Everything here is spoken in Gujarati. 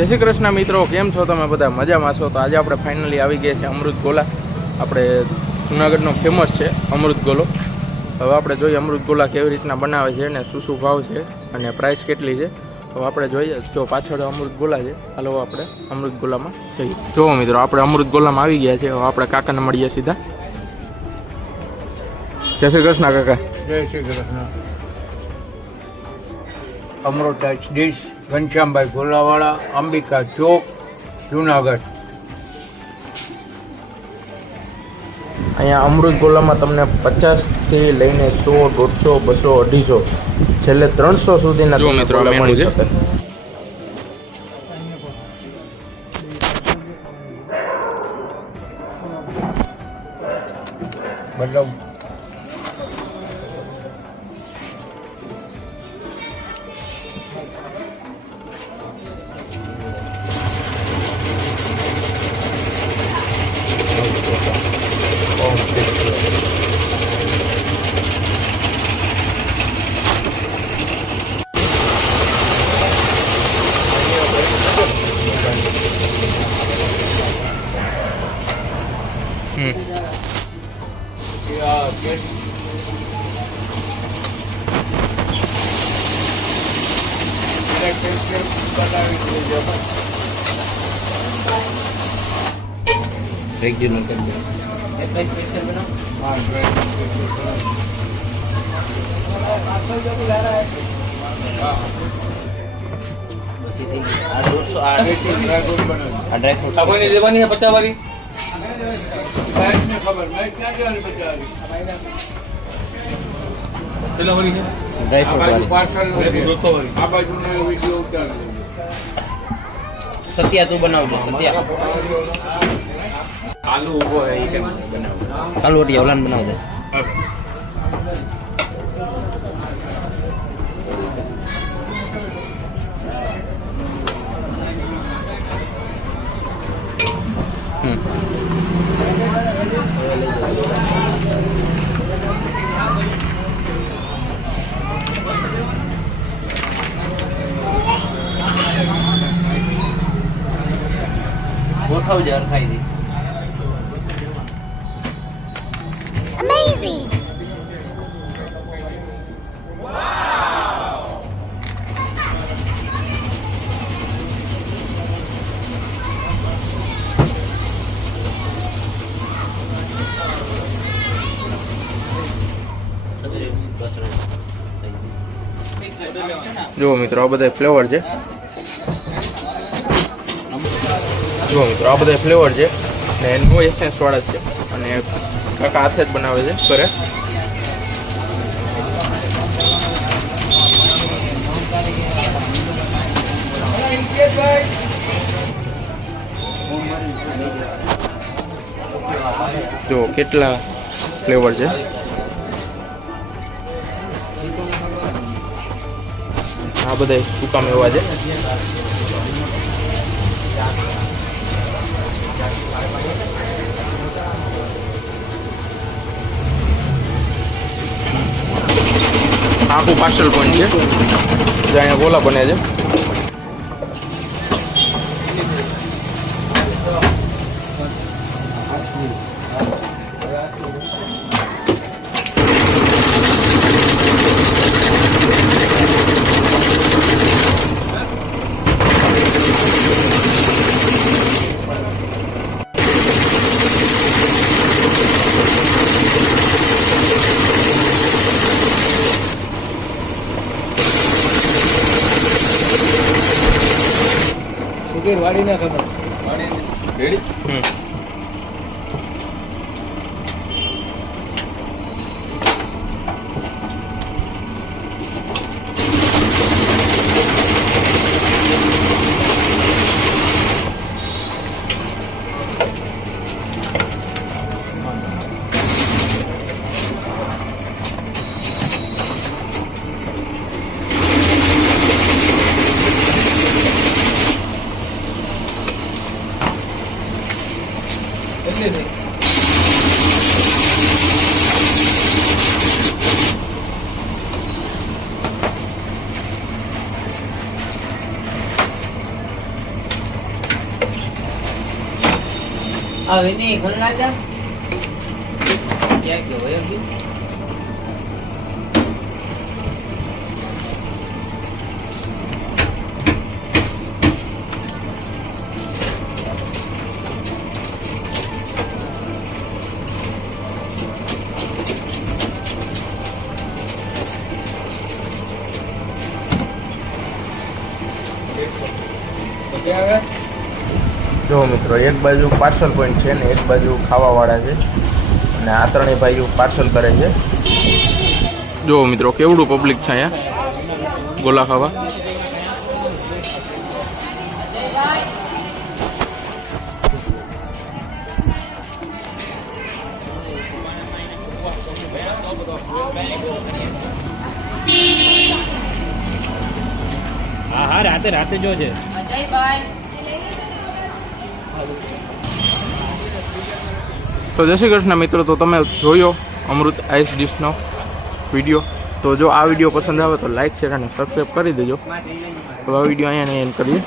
જય શ્રી કૃષ્ણ મિત્રો, કેમ છો તમે બધા? મજામાં છો? તો આજે આપણે ફાઇનલી આવી ગયા છે અમૃત ગોલા. આપણે જૂનાગઢનો ફેમસ છે અમૃત ગોલો. હવે આપણે જોઈએ અમૃત ગોલા કેવી રીતના બનાવે છે અને શું ભાવ છે અને પ્રાઇસ કેટલી છે. હવે આપણે જોઈએ. જો પાછળ અમૃત ગોલા છે, હાલો આપણે અમૃત ગોલામાં જઈએ. જુઓ મિત્રો, આપણે અમૃત ગોલામાં આવી ગયા છે. હવે આપણે કાકાને મળીએ સીધા. જય શ્રી કૃષ્ણ કાકા. જય શ્રી કૃષ્ણ. અમૃત ડીશ, ઘનશ્યામભાઈ ગોલાવાળા, અંબિકા ચોક, જુનાગઢ. અહીંયા અમૃત ગોલામાં તમને 50થી લઈને 100, 150, 200, 250 છેલ્લે 300 સુધીના તમને ગોલા મળી શકે. મતલબ રેગ્યુલર લેવાની 50 વાળી કેટલા વાળી છે? સત્યા તું બનાવજો. સત્યા આલુ ઉભો હે એ કેમ બનાવ? આલુ રોટી ઓલાન બનાવજો. ગોઠવજો હરખાઈથી. Amazing! જુઓ મિત્રો, આ બધા ફ્લેવર છે. જુઓ મિત્રો, આ બધા ફ્લેવર છે ને એનું એસેન્સ વાળા જ છે અને કાકા હાથે જ બનાવે છે ઘરે. જો કેટલા ફ્લેવર છે. આ બધા સૂકા મેવા છે. આખું પાર્સલ પણ છે, જે અહીંયા ગોલા બને છે. વાડી ના ખબર હવે નહીં ખોલના જા ક્યાં ગયો એમ જો મિત્રો એક બાજુ પાર્સલ પોઈન્ટ છે ને એક બાજુ ખાવાવાળા છે અને આ ત્રણેય ભાઈઓ પાર્સલ કરે છે. જો મિત્રો કેવડું પબ્લિક છે અહીંયા ગોલા ખાવા. હા હા રાતે રાતે જો છે અજયભાઈ તો જય શ્રી કૃષ્ણ મિત્રો. તો તમે જોયો અમૃત આઈસ ડિશનો વિડીયો. તો જો આ વિડીયો પસંદ આવે તો લાઈક શેર અને સબસ્ક્રાઈબ કરી દેજો. તો આ વિડીયો અહીંયા એન્ડ કરીએ.